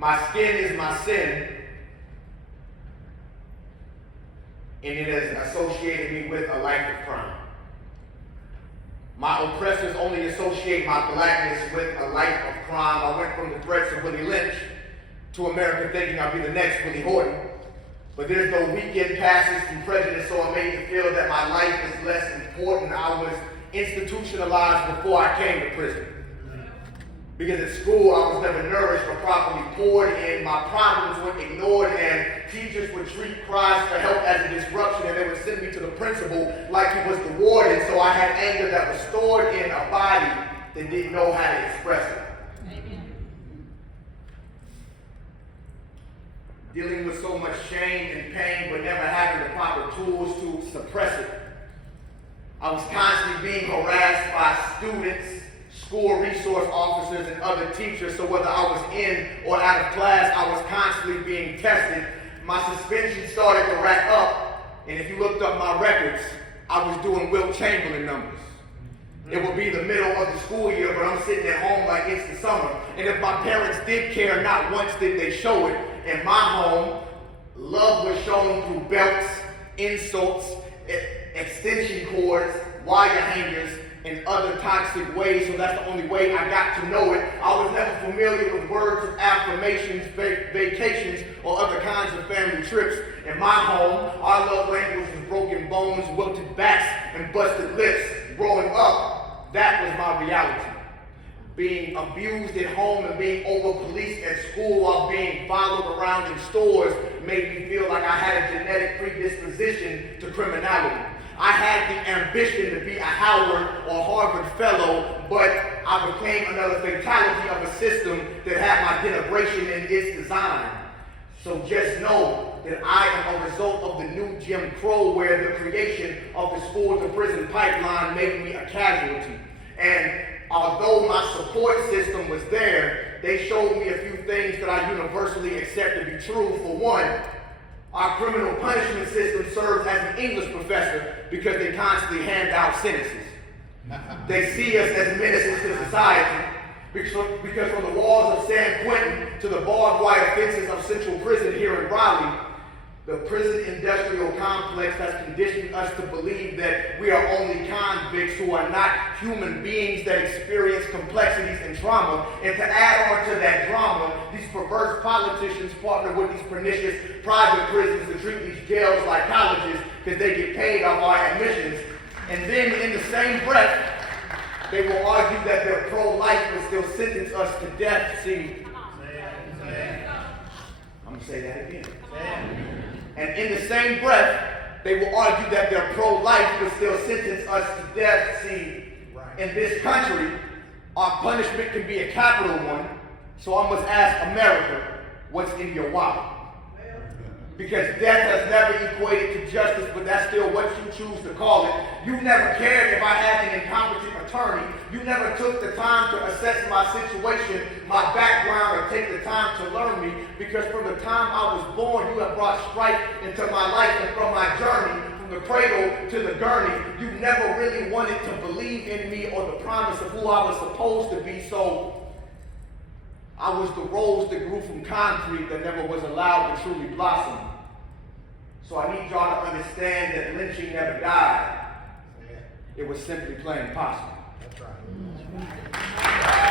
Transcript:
My skin is my sin, and it has associated me with a life of crime. My oppressors only associate my blackness with a life of crime. I went from the threats of Willie Lynch to America thinking I'd be the next Willie Horton. But there's no weekend passes from prejudice, so it made me feel that my life is less important. I was institutionalized before I came to prison. Because at school, I was never nourished or properly poured in. My problems were ignored, and teachers would treat cries for help as a disruption, and they would send me to the principal like he was the warden. So I had anger that was stored in a body that didn't know how to express it. Dealing with so much shame and pain, but never having the proper tools to suppress it. I was constantly being harassed by students, school resource officers, and other teachers. So whether I was in or out of class, I was constantly being tested. My suspension started to rack up, and if you looked up my records, I was doing Wilt Chamberlain numbers. It would be the middle of the school year, but I'm sitting at home like it's the summer. And if my parents did care, not once did they show it. In my home, love was shown through belts, insults, extension cords, wire hangers, and other toxic ways. So that's the only way I got to know it. I was never familiar with words of affirmations, vacations, or other kinds of family trips. In my home, our love language was broken bones, wilted backs, and busted lips. Growing up, that was my reality. Being abused at home and being over-policed at school while being followed around in stores made me feel like I had a genetic predisposition to criminality. I had the ambition to be a Howard or Harvard fellow, but I became another fatality of a system that had my denigration in its design. So just know that I am a result of the new Jim Crow, where the creation of the school-to-prison pipeline made me a casualty. And although my support system was there, they showed me a few things that I universally accept to be true. For one, our criminal punishment system serves as an English professor because they constantly hand out sentences. They see us as menaces to society because from the walls of San Quentin to the barbed wire fences of Central Prison here in Raleigh, the prison industrial complex has conditioned us to believe that we are only convicts who are not human beings that experience complexities and trauma. And to add on to that drama, these perverse politicians partner with these pernicious private prisons to treat these jails like colleges because they get paid off our admissions. And then in the same breath, they will argue that they're pro-life but still sentence us to death. See, I'm going to say that again. And in the same breath, they will argue that they're pro-life but still sentence us to death. See, in this country, our punishment can be a capital one. So I must ask America, what's in your wallet? Because death has never equated to justice, but that's still what you choose to call it. You never cared if I had an incompetent attorney. You never took the time to assess my situation, my background, or take the time to learn me. Because from the time I was born, you have brought strife into my life, and from my journey, from the cradle to the Gurney, you never really wanted to believe in me or the promise of who I was supposed to be. So I was the rose that grew from concrete that never was allowed to truly blossom. So I need y'all to understand that lynching never died. It was simply plain impossible. That's right.